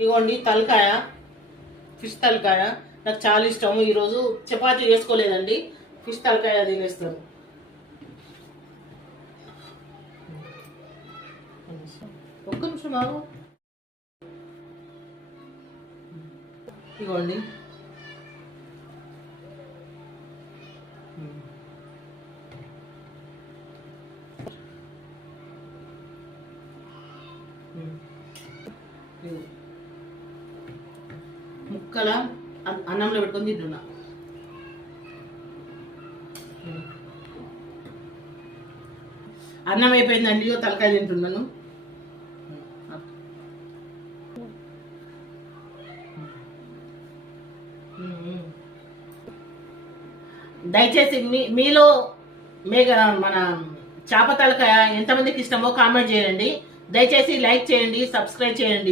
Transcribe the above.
ఇగోండి తలకాయ, ఫిష్ తలకాయ నాకు చాలా ఇష్టము. ఈరోజు చపాతీ చేసుకోలేదండి, ఫిష్ తలకాయ తినేస్తాను. ఒక్క నిమిషం బాబు. ఇగోండి ముక్కల అన్నంలో పెట్టుకొని తింటున్నా. అన్నం అయిపోయిందండి, తలకాయ తింటున్నాను. దయచేసి మీలో మన చేప తలకాయ ఎంతమందికి ఇష్టమో కామెంట్ చేయండి. దయచేసి లైక్ చేయండి, సబ్స్క్రైబ్ చేయండి.